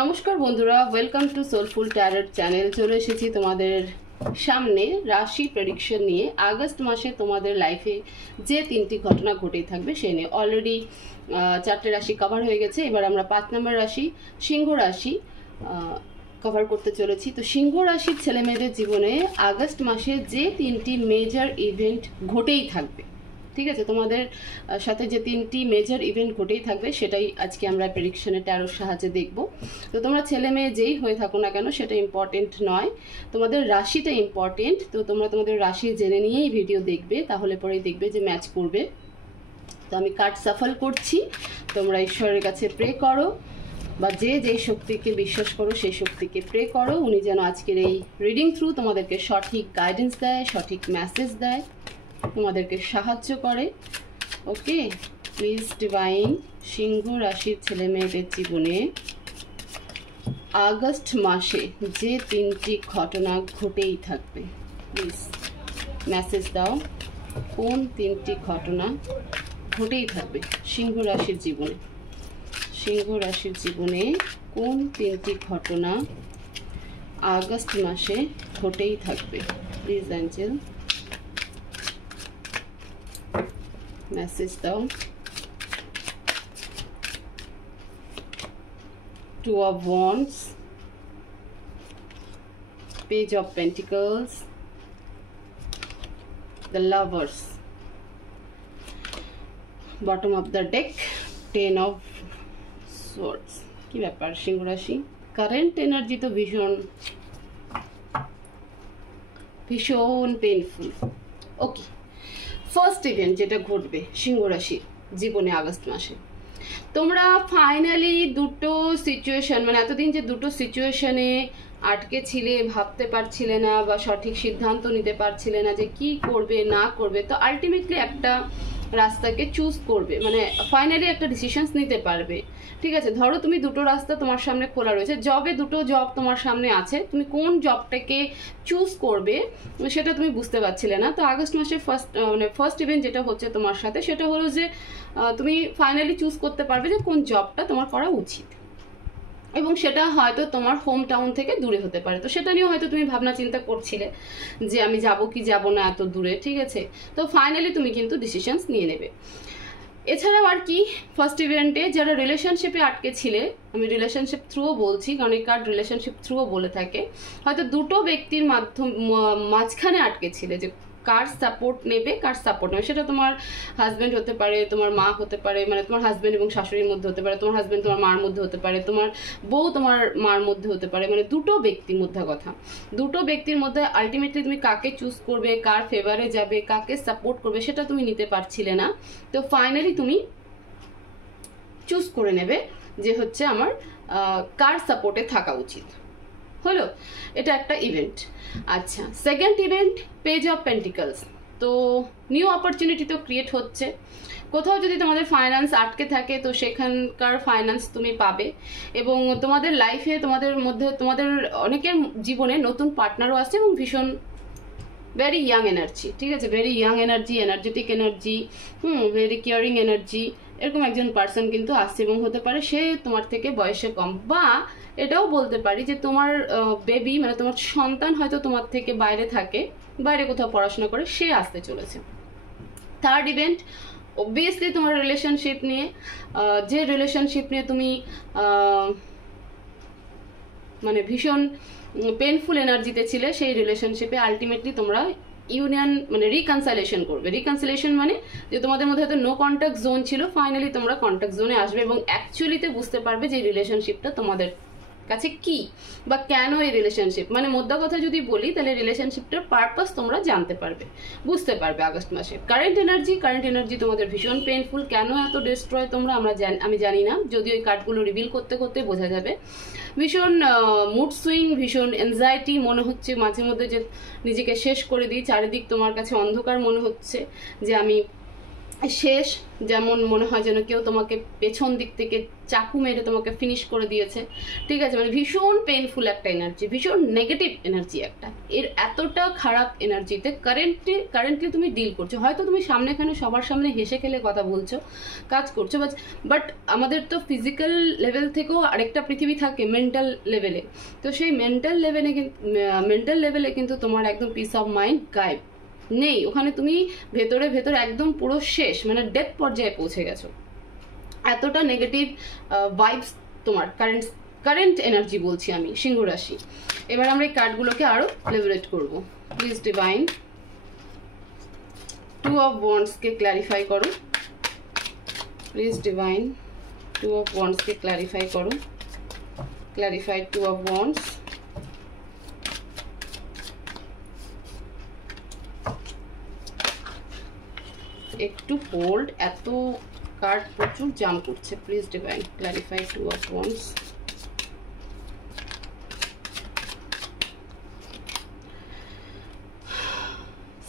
নমস্কার বন্ধুরা, welcome to soulful tarot channel. চলে এসেছি তোমাদের সামনে রাশি প্রেডিকশন নিয়ে। আগস্ট মাসে তোমাদের লাইফে যে তিনটি ঘটনা ঘটেই থাকবে সে নিয়ে অলরেডি 4টে রাশি কভার হয়ে গেছে। এবার আমরা 5 নম্বর রাশি সিংহ রাশি কভার করতে চলেছি। তো সিংহ রাশির ছেলেমেয়েদের জীবনে আগস্ট মাসে যে তিনটি মেজর ইভেন্ট ঘটেই থাকবে, ঠিক আছে, তোমাদের সাথে যে তিনটি মেজর ইভেন্ট ঘটেই থাকবে সেটাই আজকে আমরা প্রেডিকশনের ট্যারোর সাহায্যে দেখব। তো তোমরা ছেলে মেয়ে যেই হয়ে থাকো না কেন সেটা ইম্পর্টেন্ট নয়, তোমাদের রাশিটা ইম্পর্টেন্ট। তো তোমরা তোমাদের রাশি জেনে নিয়েই ভিডিও দেখবে, তাহলে পরেই দেখবে যে ম্যাচ করবে। তো আমি কার্ড সাফল করছি, তোমরা ঈশ্বরের কাছে প্রে করো, বা যে যেই শক্তিকে বিশ্বাস করো সেই শক্তিকে প্রে করো, উনি যেন আজকের এই রিডিং থ্রু তোমাদেরকে সঠিক গাইডেন্স দেয়, সঠিক মেসেজ দেয়, তোমাদেরকে সাহায্য করে। ওকে, প্লিজ ডিভাইন, সিংহ রাশির ছেলে মেয়েদের জীবনে আগস্ট মাসে যে তিনটি ঘটনা ঘটেই থাকবে, প্লিজ মেসেজ দাও। কোন তিনটি ঘটনা ঘটেই থাকবে সিংহ রাশির জীবনে? সিংহ রাশির জীবনে কোন তিনটি ঘটনা আগস্ট মাসে ঘটেই থাকবে? প্লিজ অ্যাঞ্জেল মেসেজ দাও। Two of Wands, Page of Pentacles, the Lovers, bottom of the deck, Ten of Swords। কি ব্যাপার সিংহ রাশি? কারেন্ট এনার্জি তো ভীষণ পেইনফুল। ওকে, ফার্স্ট ইভেন্ট যেটা ঘটবে সিংহ রাশির জীবনে আগস্ট মাসে, তোমরা ফাইনালি দুটো সিচুয়েশন, মানে এতদিন যে দুটো সিচুয়েশনে আটকে ছিলে, ভাবতে পারছিলে না বা সঠিক সিদ্ধান্ত নিতে পারছিলে না যে কি করবে না করবে, তো আলটিমেটলি একটা রাস্তাকে চুজ করবে, মানে ফাইনালি একটা ডিসিশনস নিতে পারবে। ঠিক আছে, ধরো তুমি দুটো রাস্তা তোমার সামনে খোলা রয়েছে, দুটো জব তোমার সামনে আছে, তুমি কোন জবটাকে চুজ করবে সেটা তুমি বুঝতে পারছিলে না। তো আগস্ট মাসে ফার্স্ট ইভেন্ট যেটা হচ্ছে তোমার সাথে সেটা হলো যে তুমি ফাইনালি চুজ করতে পারবে যে কোন জবটা তোমার করা উচিত, এবং সেটা হয়তো তোমার হোম টাউন থেকে দূরে হতে পারে। তো সেটা নিয়ে হয়তো তুমি ভাবনা চিন্তা করছিলে যে আমি যাব কি যাব না এত দূরে, ঠিক আছে। তো ফাইনালি তুমি কিন্তু ডিসিশনস নিয়ে নেবে। এছাড়াও আর কি, ফার্স্ট ইভেন্টে যারা রিলেশনশিপে আটকে ছিলে, আমি রিলেশনশিপ থ্রুও বলছি কারণ এই কার্ড রিলেশনশিপ থ্রুও বলে থাকে, হয়তো দুটো ব্যক্তির মাঝখানে আটকে ছিলে যে কার সাপোর্ট নেবে কার সাপোর্ট নেবে, সেটা তোমার হাজব্যান্ড হতে পারে, তোমার মা হতে পারে, মানে তোমার হাজব্যান্ড এবং শাশুড়ির মধ্যে হতে পারে, তোমার হাজব্যান্ড তোমার মার মধ্যে হতে পারে, তোমার বউ তোমার মার মধ্যে হতে পারে, মানে দুটো ব্যক্তির মধ্যে কথা। দুটো ব্যক্তির মধ্যে আলটিমেটলি তুমি কাকে চুজ করবে, কার ফেভারে যাবে, কাকে সাপোর্ট করবে সেটা তুমি নিতে পারছিলে না। তো ফাইনালি তুমি চুজ করে নেবে যে হচ্ছে আমার কার সাপোর্টে থাকা উচিত। হলো, এটা একটা ইভেন্ট। আচ্ছা, second event page of pentacles. তো নিউ অপরচুনিটি তো ক্রিয়েট হচ্ছে, কোথাও যদি তোমাদের ফাইন্যান্স আটকে থাকে তো সেখানকার ফাইন্যান্স তুমি পাবে, এবং তোমাদের লাইফে তোমাদের মধ্যে তোমাদের অনেকের জীবনে নতুন পার্টনারও আসছে, এবং ভীষণ ভেরি ইয়াং এনার্জি, ঠিক আছে, very young energy, energetic energy, very caring energy, এরকম একজন পার্সন কিন্তু আসছে, এবং হতে পারে সে তোমার থেকে বয়সে কম, বা এটাও বলতে পারি যে তোমার বেবি, মানে তোমার সন্তান হয়তো তোমার থেকে বাইরে থাকে, বাইরে কোথাও পড়াশোনা করে, সে আসতে চলেছে। থার্ড ইভেন্ট অবভিয়াসলি তোমার রিলেশনশিপ নিয়ে, যে রিলেশনশিপ নিয়ে তুমি মানে ভীষণ পেনফুল এনার্জিতে ছিলে, সেই রিলেশনশিপে আলটিমেটলি তোমরা ইউনিয়ন মানে রিকনসাইলেশন করবে। রিকনসাইলেশন মানে যে তোমাদের মধ্যে হয়তো নো কন্ট্যাক্ট জোন ছিল, ফাইনালি তোমরা কন্ট্যাক্ট জোনে আসবে, এবং অ্যাকচুয়ালিতে বুঝতে পারবে যে রিলেশনশিপটা তোমাদের কাছে কি বা কেন এই রিলেশনশিপ, মানে মোদ্দা কথা যদি বলি তাহলে রিলেশনশিপটার পারপাস তোমরা জানতে পারবে, বুঝতে পারবে আগস্ট মাসে। কারেন্ট এনার্জি তোমাদের ভীষণ পেইনফুল, কেন এত ডিস্ট্রয় তোমরা আমি জানি না, যদিও এই কার্ডগুলো রিভিল করতে করতে বোঝা যাবে। ভীষণ মুড সুইং, ভীষণ এনজাইটি, মনে হচ্ছে মাঝে মধ্যে যে নিজেকে শেষ করে দিই, চারিদিক তোমার কাছে অন্ধকার মনে হচ্ছে, যে আমি শেষ, যেমন মনে হয় যেন কেউ তোমাকে পেছন দিক থেকে চাকু মেরে তোমাকে ফিনিশ করে দিয়েছে, ঠিক আছে, মানে ভীষণ পেইনফুল একটা এনার্জি, ভীষণ নেগেটিভ এনার্জি একটা, এর এতটা খারাপ এনার্জিতে কারেন্টলি তুমি ডিল করছো। হয়তো তুমি সামনেখানে সবার সামনে হেসে খেলে কথা বলছো, কাজ করছো, বাট আমাদের তো ফিজিক্যাল লেভেল থেকেও আরেকটা পৃথিবী থাকে, মেন্টাল লেভেলে। তো সেই মেন্টাল লেভেলে কিন্তু তোমার একদম পিস অফ মাইন্ড গায়েব নেই, ওখানে তুমি ভেতরে একদম পুরো শেষ, মানে ডেথ পর্যায়ে পৌঁছে গেছো। এতটা নেগেটিভ ভাইবস তোমার কারেন্ট এনার্জি বলছি আমি, সিংহ রাশি। এবার আমরা এই কার্ডগুলোকে আরো লিবারেট করব। প্লিজ ডিভাইন টু অফ ওয়ান্ডসকে ক্ল্যারিফাই করো। প্লিজ ডিভাইন টু অফ ওয়ান্ডসকে ক্ল্যারিফাই করো। Clarify two of wands. একটু হোল্ড, এত কার্ড প্রচুর জাম করছে। Please divine clarify two of wands.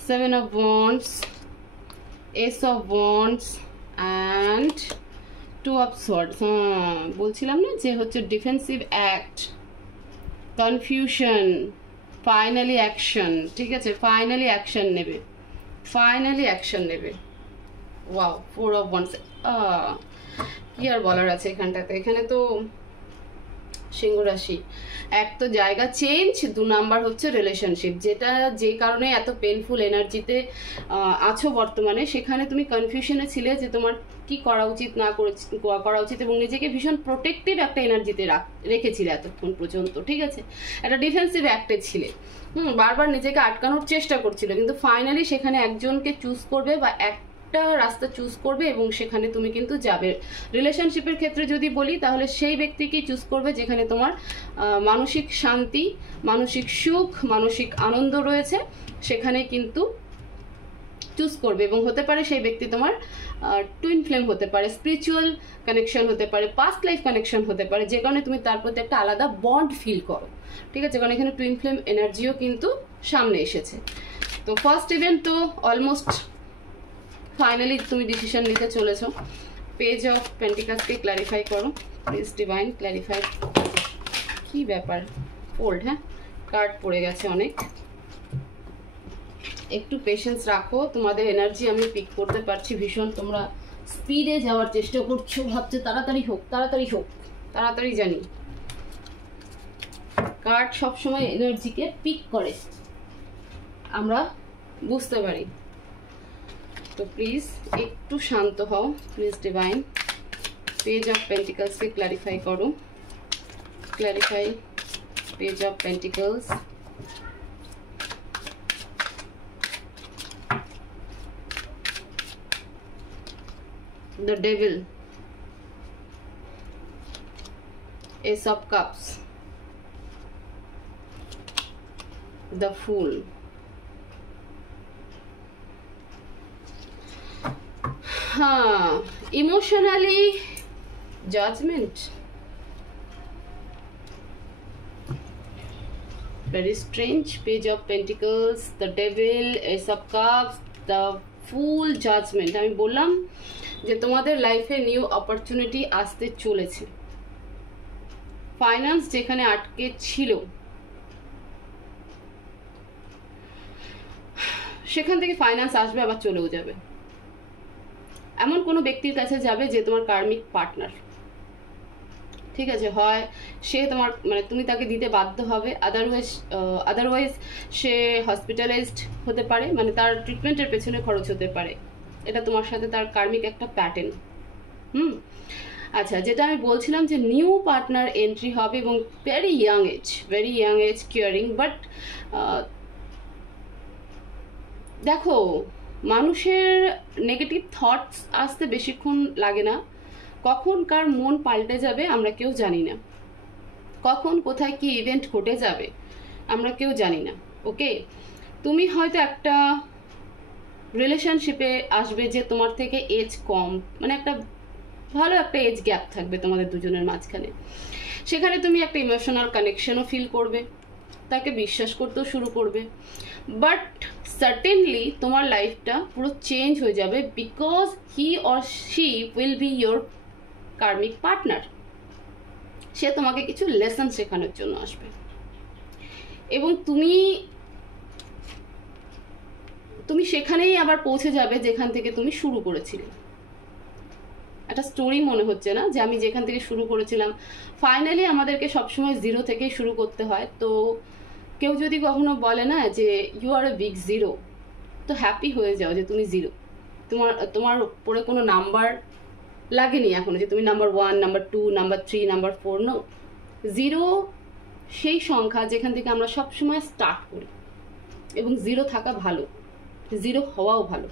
Seven of wands, ace of wands and two of swords. বলছিলাম না যে হচ্ছে defensive act, confusion, finally action, ঠিক আছে, ফাইনালি অ্যাকশন নেবে, ফাইনালি অ্যাকশন নেবে। Wow, four of wands. কি আর বলার আছে এখানটাতে, এখানে তো সিংহ রাশি এক তো জায়গা চেঞ্জ, 2 নাম্বার হচ্ছে রিলেশনশিপ, যেটা যে কারণে এত পেনফুল এনার্জিতে আছো বর্তমানে, সেখানে তুমি কনফিউশনে ছিলে যে তোমার কি করা উচিত না করা উচিত, এবং নিজেকে ভীষণ প্রোটেক্টিভ একটা এনার্জিতে রেখেছিলে এতক্ষণ পর্যন্ত, ঠিক আছে, একটা ডিফেন্সিভ অ্যাক্টে ছিলে, বারবার নিজেকে আটকানোর চেষ্টা করছিল, কিন্তু ফাইনালি সেখানে একজনকে চুজ করবে বা একটা রাস্তা চুজ করবে এবং সেখানে তুমি কিন্তু যাবে। রিলেশনশিপের ক্ষেত্রে যদি বলি তাহলে সেই ব্যক্তিকেই চুজ করবে যেখানে তোমার মানসিক শান্তি, মানসিক সুখ, মানসিক আনন্দ রয়েছে, সেখানে কিন্তু চুজ করবে। এবং হতে পারে সেই ব্যক্তি তোমার টুইন ফ্লেম হতে পারে, স্পিরিচুয়াল কানেকশন হতে পারে, পাস্ট লাইফ কানেকশন হতে পারে, যে কারণে তুমি তার প্রতি একটা আলাদা বন্ড ফিল করো, ঠিক আছে, কারণ এখানে টুইন ফ্লেম এনার্জিও কিন্তু সামনে এসেছে। তো ফার্স্ট ইভেন্ট তো অলমোস্ট ফাইনালি তুমি ডিসিশন নিতে চলেছো। পেজ অফ পেন্টিকালসকে ক্ল্যারিফাই করো। Please divine clarify. কি ব্যাপার, ফোল্ড, হ্যাঁ, কার্ড পড়ে গেছে অনেক, একটু পেশেন্স রাখো, তোমাদের এনার্জি আমি পিক করতে পারছি ভীষণ, তোমরা স্পিডে যাওয়ার চেষ্টা করছো, ভাবছো তাড়াতাড়ি হোক তাড়াতাড়ি হোক, তাড়াতাড়ি জানি। কার্ড সবসময় এনার্জিকে পিক করে, আমরা বুঝতে পারি। তো প্লিজ একটু শান্ত হও। প্লিজ ডিভাইন পেজ অফ পেন্টিকলসকে ক্ল্যারিফাই করো। Clarify page of pentacles. The devil, ace of cups, the fool, emotionally judgment, very strange. Page of Pentacles, the devil, ace of cups, the fool, judgment. আমি বললাম যে তোমাদের লাইফে new opportunity আসতে চলেছে। Finance যেখানে আটকে ছিল সেখান থেকে ফাইন্যান্স আসবে, আবার চলেও যাবে। এমন কোনো ব্যক্তির কাছে যাবে যে তোমার কার্মিক পার্টনার, ঠিক আছে, হয় সে তোমার মানে তুমি তাকে দিতে বাধ্য হবে, আদারওয়াইজ সে হসপিটালাইজড হতে পারে, মানে তার ট্রিটমেন্টের পেছনে খরচ হতে পারে। এটা তোমার সাথে তার কার্মিক একটা প্যাটার্ন। আচ্ছা, যেটা আমি বলছিলাম যে নিউ পার্টনার এন্ট্রি হবে এবং very young age, caring, but দেখো মানুষের নেগেটিভ থটস আসতে বেশিক্ষণ লাগে না, কখন কার মন পাল্টে যাবে আমরা কেউ জানি না, কখন কোথায় কি ইভেন্ট ঘটে যাবে আমরা কেউ জানি না। ওকে, তুমি হয়তো একটা রিলেশনশিপে আসবে যে তোমার থেকে এজ কম, মানে একটা ভালো একটা এজ গ্যাপ থাকবে তোমাদের দুজনের মাঝখানে, সেখানে তুমি একটা ইমোশনাল কানেকশনও ফিল করবে, তাকে বিশ্বাস করতেও শুরু করবে, বাট সার্টেনলি তোমার লাইফটা পুরো চেঞ্জ হয়ে যাবে, because he or she will be your karmic partner. সে তোমাকে কিছু লেসন শেখানোর জন্য আসবে, এবং তুমি সেখানেই আবার পৌঁছে যাবে যেখান থেকে তুমি শুরু করেছিলে। একটা স্টোরি মনে হচ্ছে না যে আমি যেখান থেকে শুরু করেছিলাম? ফাইনালি আমাদেরকে সবসময় জিরো থেকেই শুরু করতে হয়। তো কেউ যদি কখনো বলে না যে you are a big zero, তো হ্যাপি হয়ে যাও যে তুমি জিরো। তোমার উপরে কোনো নাম্বার লাগেনি এখনো যে তুমি number 1, number 2, number 3, number 4। No, zero সেই সংখ্যা যেখান থেকে আমরা সবসময় স্টার্ট করি, এবং জিরো থাকা ভালো, জিরো হওয়াও ভালো।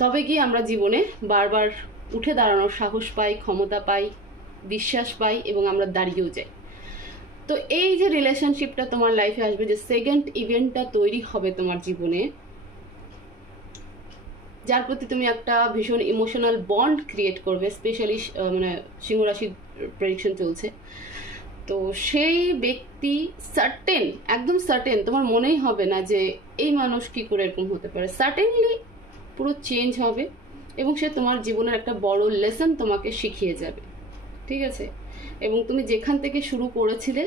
তবে গিয়ে আমরা জীবনে বারবার উঠে দাঁড়ানোর সাহস পাই, ক্ষমতা পাই, বিশ্বাস পাই, এবং আমরা দাঁড়িয়েও যাই। তো এই যে রিলেশনশিপটা তোমার লাইফে আসবে, যে সেকেন্ড ইভেন্টটা তৈরি হবে তোমার জীবনে, যার প্রতি তুমি একটা ভীষণ ইমোশনাল বন্ড ক্রিয়েট করবে, স্পেশালি মানে সিংহ রাশির প্রেডিকশন চলছে। তো সেই ব্যক্তি সার্টেন, একদম সার্টেন, তোমার মনেই হবে না যে এই মানুষ কি করে এরকম হতে পারে। সার্টেনলি পুরো চেঞ্জ হবে, এবং সে তোমার জীবনের একটা বড় লেসন তোমাকে শিখিয়ে যাবে, ঠিক আছে? এবং তুমি যেখান থেকে শুরু করেছিলে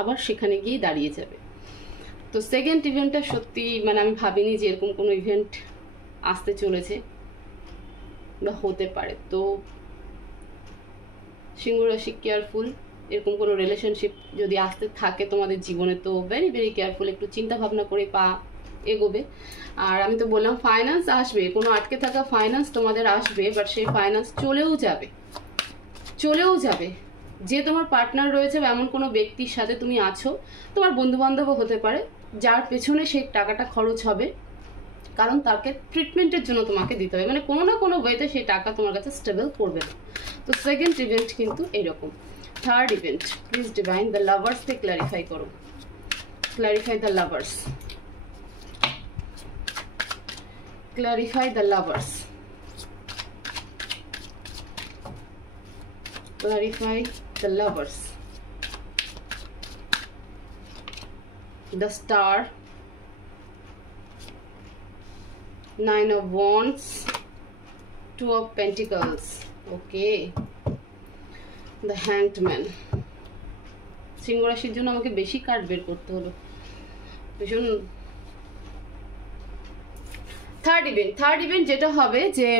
আবার সেখানে গিয়ে দাঁড়িয়ে যাবে। তো সেকেন্ড ইভেন্টটা সত্যি মানে আমি ভাবিনি যে এরকম কোনো ইভেন্ট আসতে চলেছে বা হতে পারে। তো সিংহ রাশি কেয়ারফুল, এরকম কোনো রিলেশনশিপ যদি আসতে থাকে তোমাদের জীবনে, তো ভেরি ভেরি কেয়ারফুল, একটু চিন্তা ভাবনা করে পা এগোবে। আর আমি তো বললাম ফাইন্যান্স আসবে, কোনো আটকে থাকা ফাইন্যান্স তোমাদের আসবে, বাট সেই ফাইন্যান্স চলেও যাবে। যে তোমার পার্টনার রয়েছে বা এমন কোনো ব্যক্তির সাথে তুমি আছো, তোমার বন্ধু বান্ধবও হতে পারে, যার পেছনে সেই টাকাটা খরচ হবে, কারণ তাকে ট্রিটমেন্টের জন্য তোমাকে দিতে হবে, মানে কোনো না কোনো ওয়েতে সেই টাকা তোমার কাছে স্টেবল করবে না। তো সেকেন্ড ইভেন্ট কিন্তু এইরকম। Third event, please divine the লাভার্সকে ক্ল্যারিফাই করো, clarify the lovers, clarify the lovers, clarify the lovers, the star, 9 of wands, 2 of pentacles, okay, the hanged man। সিংহ রাশির জন্য আমাকে বেশি কার্ড বের করতে হলো, ভীষণ। থার্ড ইভেন্ট যেটা হবে, যে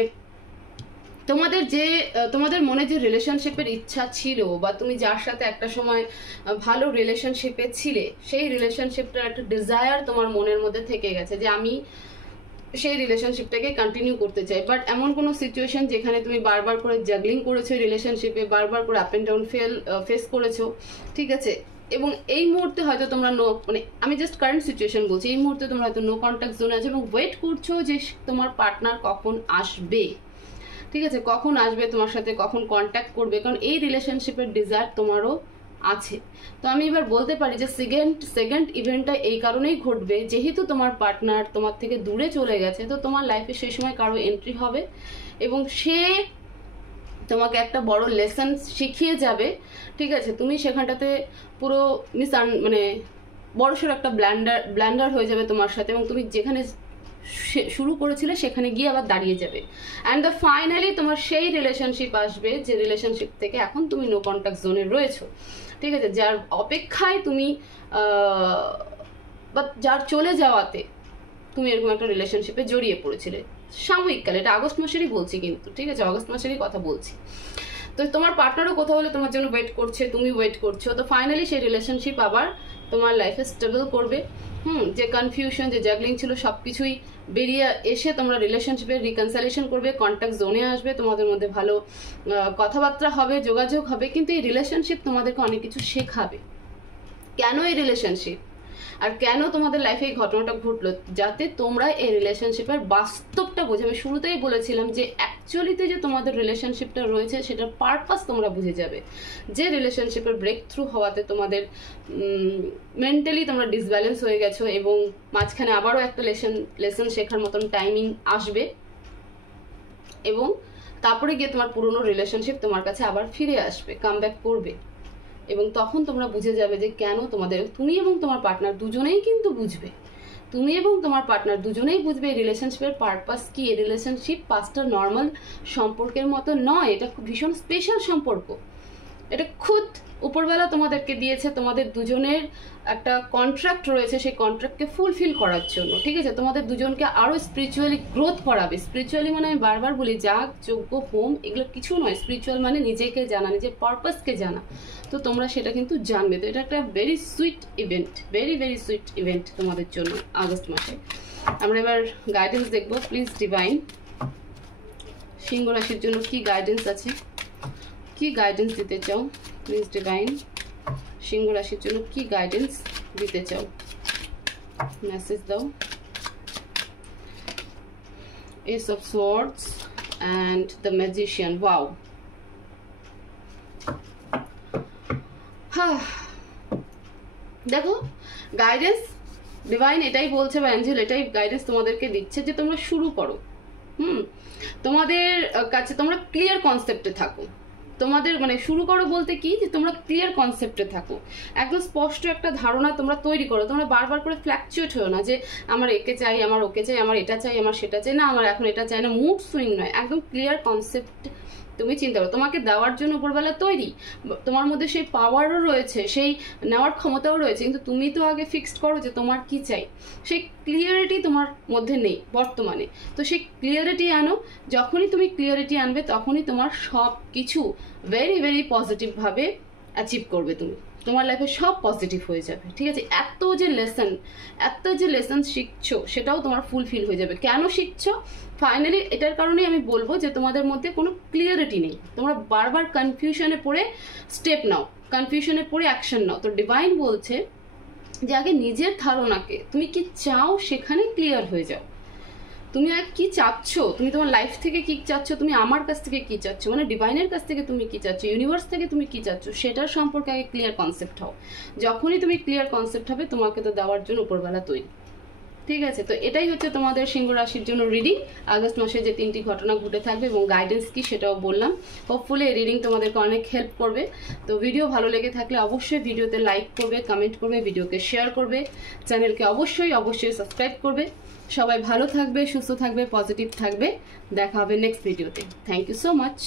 তোমাদের মনে যে রিলেশনশিপের ইচ্ছা ছিল, বা তুমি যার সাথে একটা সময় ভালো রিলেশনশিপে ছিলে, সেই রিলেশনশিপটার একটা ডিজায়ার তোমার মনের মধ্যে থেকে গেছে যে আমি সেই রিলেশনশিপটাকে কন্টিনিউ করতে চাই। বাট এমন কোনো সিচুয়েশন যেখানে তুমি বারবার করে জাগলিং করেছো রিলেশনশিপে, বারবার করে আপ অ্যান্ড ডাউন ফেস করেছো, ঠিক আছে? এবং এই মুহূর্তে হয়তো তোমরা মানে আমি জাস্ট কারেন্ট সিচুয়েশন বলছি, এই মুহূর্তে তোমরা হয়তো নো কন্ট্যাক্ট জোনে আছো, এবং ওয়েট করছো যে তোমার পার্টনার কখন আসবে, ঠিক আছে? কখন আসবে তোমার সাথে, কখন কন্ট্যাক্ট করবে, কারণ এই রিলেশনশিপের ডিজায়ার তোমারও আছে। তো আমি এবার বলতে পারি যে সেকেন্ড ইভেন্টটা এই কারণেই ঘটবে, যেহেতু তোমার পার্টনার তোমার থেকে দূরে চলে গেছে, তো তোমার লাইফে সেই সময় কারো এন্ট্রি হবে, এবং সে তোমাকে একটা বড় লেসন শিখিয়ে যাবে, ঠিক আছে? তুমি সেখানটাতে পুরো মানে বড়সড় একটা ব্ল্যান্ডার হয়ে যাবে তোমার সাথে, এবং তুমি যেখানে শুরু করেছিলে সেখানে গিয়ে আবার দাঁড়িয়ে যাবে। অ্যান্ড দ্য ফাইনালি তোমার সেই রিলেশনশিপ আসবে, যে রিলেশনশিপ থেকে এখন তুমি নো কন্ট্যাক্ট জোনে রয়েছো, ঠিক আছে? যার অপেক্ষায় তুমি বা যার চলে যাওয়াতে তুমি এরকম একটা রিলেশনশিপে জড়িয়ে পড়েছিলে সাময়িককালে। এটা আগস্ট মাসেরই বলছি কিন্তু, ঠিক আছে? আগস্ট মাসেরই কথা বলছি। তো তোমার পার্টনারও কোথাও হলে তোমার জন্য ওয়েট করছে, তুমি ওয়েট করছো। তো ফাইনালি সেই রিলেশনশিপ আবার তোমার লাইফে স্টেবল করবে। যে কনফিউশন, যে জাগলিং ছিল, সব কিছুই বেরিয়ে এসে তোমরা রিলেশনশিপের রিকনসাইলেশন করবে, কন্ট্যাক্ট জোনে আসবে, তোমাদের মধ্যে ভালো কথাবার্তা হবে, যোগাযোগ হবে। কিন্তু এই রিলেশনশিপ তোমাদেরকে অনেক কিছু শেখাবে। কেন এই রিলেশনশিপ, আর কেন তোমাদের লাইফে এই ঘটনাটা ঘটলো, যাতে তোমরা এই রিলেশনশিপের বাস্তবটা বোঝো। আমি শুরুতেই বলেছিলাম যে অ্যাকচুয়ালিতে যে তোমাদের রিলেশনশিপটা রয়েছে সেটার পারপাস তোমরা বুঝে যাবে, যে রিলেশনশিপের ব্রেক থ্রু হওয়াতে তোমাদের মেন্টালি তোমরা ডিসব্যালেন্স হয়ে গেছো, এবং মাঝখানে আবারও একটা লেসন শেখার মতন টাইমিং আসবে, এবং তারপরে গিয়ে তোমার পুরনো রিলেশনশিপ তোমার কাছে আবার ফিরে আসবে, কাম ব্যাক করবে। এবং তখন তোমরা বুঝে যাবে যে কেন তুমি এবং তোমার পার্টনার দুজনেই কিন্তু বুঝবে তুমি এবং তোমার পার্টনার দুজনেই বুঝবে এই রিলেশনশিপের পারপাস কি। এই রিলেশনশিপ 5টা নর্মাল সম্পর্কের মতো নয়, এটা খুব ভীষণ স্পেশাল সম্পর্ক। এটা খুদ উপরবেলা তোমাদেরকে দিয়েছে, তোমাদের দুজনের একটা কন্ট্রাক্ট রয়েছে, সেই কন্ট্রাক্টকে ফুলফিল করার জন্য, ঠিক আছে। তোমাদের দুজনকে আরও স্পিরিচুয়ালি গ্রোথ করাবে। স্পিরিচুয়ালি মানে আমি বারবার বলি যাগ যজ্ঞ হোম এগুলো কিছু নয়। স্পিরিচুয়াল মানে নিজেকে জানা, নিজের পারপাসকে জানা। তো তোমরা সেটা কিন্তু জানবে। তো এটা একটা very sweet event, very very sweet event তোমাদের জন্য আগস্ট মাসে। আমরা এবার গাইডেন্স দেখবো। প্লিজ ডিভাইন, সিংহ রাশির জন্য কি গাইডেন্স আছে, কি গাইডেন্স দিতে চাও? প্লিজ ডিভাইন, সিংহ রাশির জন্য কি গাইডেন্স দিতে চাও? মেসেজ দাও। S of swords and the magician. Wow, হ্যাঁ দেখো গাইডেন্স ডিভাইন এটাই বলছে, বা অ্যাঞ্জেল এটাই গাইডেন্স তোমাদেরকে দিচ্ছে যে তোমরা শুরু করো। তোমাদের কাছে তোমরা ক্লিয়ার কনসেপ্টে থাকো। তোমাদের মানে শুরু করো বলতে কি, যে তোমরা ক্লিয়ার কনসেপ্টে থাকো, একদম স্পষ্ট একটা ধারণা তোমরা তৈরি করো। তোমরা বারবার করে ফ্ল্যাকচুয়েট হও না যে আমার একে চাই, আমার ওকে চাই, আমার এটা চাই, আমার সেটা চাই, না আমার এখন এটা চাই না। মুড সুইং নয়, একদম ক্লিয়ার কনসেপ্ট তুমি চিন্তা করো। তোমাকে দেওয়ার জন্য উপরবেলা তৈরি, তোমার মধ্যে সেই পাওয়ারও রয়েছে, সেই নেওয়ার ক্ষমতাও রয়েছে, কিন্তু তুমি তো আগে ফিক্সড করো যে তোমার কি চাই। সেই ক্লিয়ারিটি তোমার মধ্যে নেই বর্তমানে। তো সেই ক্লিয়ারিটি আনো। যখনই তুমি ক্লিয়ারিটি আনবে তখনই তোমার সব কিছু ভেরি ভেরি পজিটিভভাবে অ্যাচিভ করবে তুমি। তোমার লাইফে সব পজিটিভ হয়ে যাবে, ঠিক আছে। এত যে লেসন শিখছো সেটাও তোমার ফুলফিল হয়ে যাবে। কেন শিখছো? ফাইনালি এটার কারণেই আমি বলবো যে তোমাদের মধ্যে কোনো ক্লিয়ারিটি নেই। তোমরা বারবার কনফিউশনে পড়ে স্টেপ নাও, কনফিউশনে পড়ে অ্যাকশন নাও। তো ডিভাইন বলছে যে আগে নিজের ধারণাকে, তুমি কি চাও সেখানে ক্লিয়ার হয়ে যাও। তুমি আর কি চাচ্ছ, তুমি তোমার লাইফ থেকে কি চাচ্ছ, তুমি আমার কাছ থেকে কি চাচ্ছ, মানে ডিভাইনের কাছ থেকে তুমি কি চাচ্ছ, ইউনিভার্স থেকে তুমি কি চাচ্ছ, সেটার সম্পর্কে আগে ক্লিয়ার কনসেপ্ট হও। যখনই তুমি ক্লিয়ার কনসেপ্ট হবে তোমাকে তো দেওয়ার জন্য উপরবেলা তৈরি, ঠিক আছে। তো এটাই হচ্ছে তোমাদের সিংহ রাশির জন্য রিডিং। আগস্ট মাসে যে 3টি ঘটনা ঘটে থাকবে এবং গাইডেন্স কি সেটাও বললাম। হোপফুলি এই রিডিং তোমাদেরকে অনেক হেল্প করবে। তো ভিডিও ভালো লেগে থাকলে অবশ্যই ভিডিওতে লাইক করবে, কমেন্ট করবে, ভিডিওকে শেয়ার করবে, চ্যানেলকে অবশ্যই সাবস্ক্রাইব করবে। সবাই ভালো থাকবে, সুস্থ থাকবে, পজিটিভ থাকবে। দেখা হবে নেক্সট ভিডিওতে। Thank you so much.